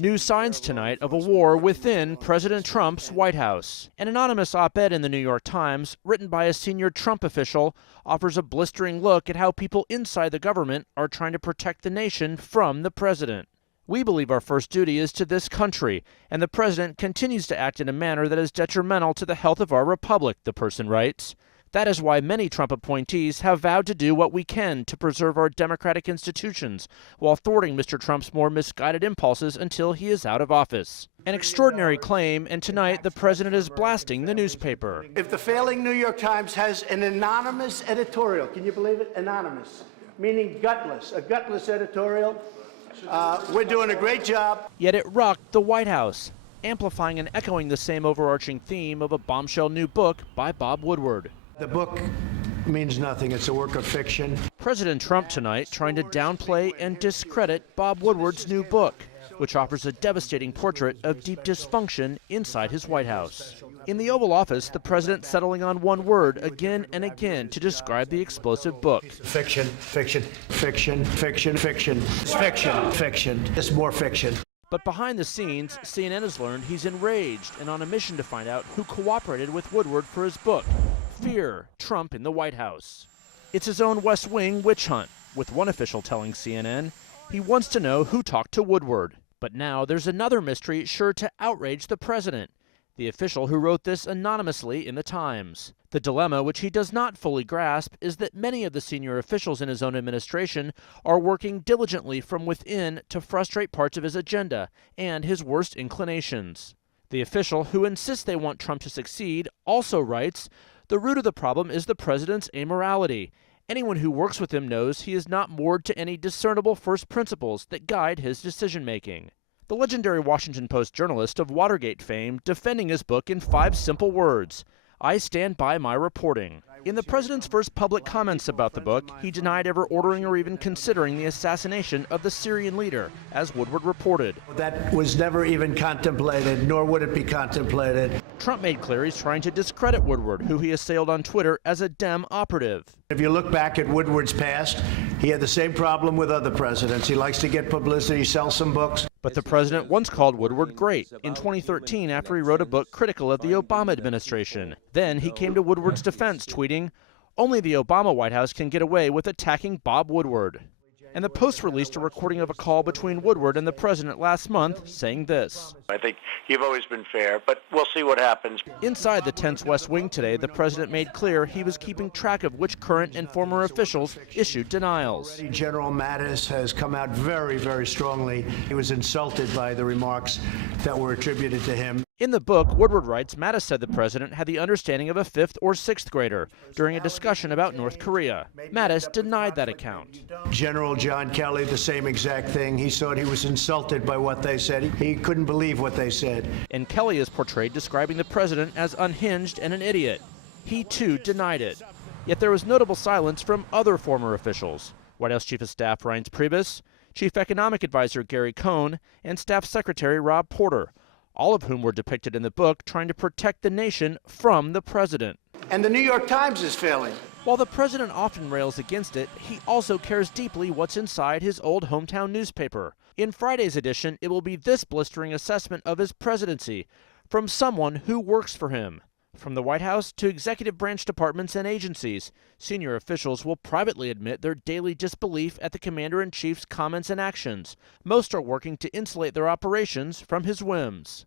New signs tonight of a war within President Trump's White House. An anonymous op-ed in the New York Times, written by a senior Trump official, offers a blistering look at how people inside the government are trying to protect the nation from the president. We believe our first duty is to this country, and the president continues to act in a manner that is detrimental to the health of our republic, the person writes. That is why many Trump appointees have vowed to do what we can to preserve our democratic institutions while thwarting Mr. Trump's more misguided impulses until he is out of office. An extraordinary claim, and tonight the president is blasting the newspaper. If the failing New York Times has an anonymous editorial, can you believe it? Anonymous, meaning gutless, a gutless editorial. We're doing a great job. Yet it rocked the White House, amplifying and echoing the same overarching theme of a bombshell new book by Bob Woodward. The book means nothing. It's a work of fiction. President Trump tonight trying to downplay and discredit Bob Woodward's new book, which offers a devastating portrait of deep dysfunction inside his White House. In the Oval Office, the president settling on one word again and again to describe the explosive book. Fiction, fiction, fiction, fiction, fiction. It's fiction, fiction. It's more fiction. But behind the scenes, CNN has learned he's enraged and on a mission to find out who cooperated with Woodward for his book, Fear Trump in the White House. It's his own West Wing witch hunt, with one official telling CNN he wants to know who talked to Woodward. But now there's another mystery sure to outrage the president, the official who wrote this anonymously in the Times. The dilemma, which he does not fully grasp, is that many of the senior officials in his own administration are working diligently from within to frustrate parts of his agenda and his worst inclinations. The official, who insists they want Trump to succeed, also writes, "The root of the problem is the president's amorality. Anyone who works with him knows he is not moored to any discernible first principles that guide his decision-making." The legendary Washington Post journalist of Watergate fame defending his book in 5 simple words: "I stand by my reporting." In the president's first public comments about the book, he denied ever ordering or even considering the assassination of the Syrian leader, as Woodward reported. That was never even contemplated, nor would it be contemplated. Trump made clear he's trying to discredit Woodward, who he assailed on Twitter as a Dem operative. If you look back at Woodward's past, he had the same problem with other presidents. He likes to get publicity, sell some books. But the president once called Woodward great in 2013 after he wrote a book critical of the Obama administration. Then he came to Woodward's defense, tweeting, "Only the Obama White House can get away with attacking Bob Woodward." And the Post released a recording of a call between Woodward and the president last month, saying this. "I think you've always been fair, but we'll see what happens." Inside the tense West Wing today, the president made clear he was keeping track of which current and former officials issued denials. General Mattis has come out very, very strongly. He was insulted by the remarks that were attributed to him. In the book, Woodward writes, Mattis said the president had the understanding of a 5th or 6th grader during a discussion about North Korea. Mattis denied that account. General John Kelly, the same exact thing. He thought he was insulted by what they said. He couldn't believe what they said. And Kelly is portrayed describing the president as unhinged and an idiot. He, too, denied it. Yet there was notable silence from other former officials. White House Chief of Staff Reince Priebus, Chief Economic Advisor Gary Cohn, and Staff Secretary Rob Porter, all of whom were depicted in the book trying to protect the nation from the president. And the New York Times is failing. While the president often rails against it, he also cares deeply what's inside his old hometown newspaper. In Friday's edition, it will be this blistering assessment of his presidency from someone who works for him. From the White House to executive branch departments and agencies, senior officials will privately admit their daily disbelief at the commander-in-chief's comments and actions. Most are working to insulate their operations from his whims.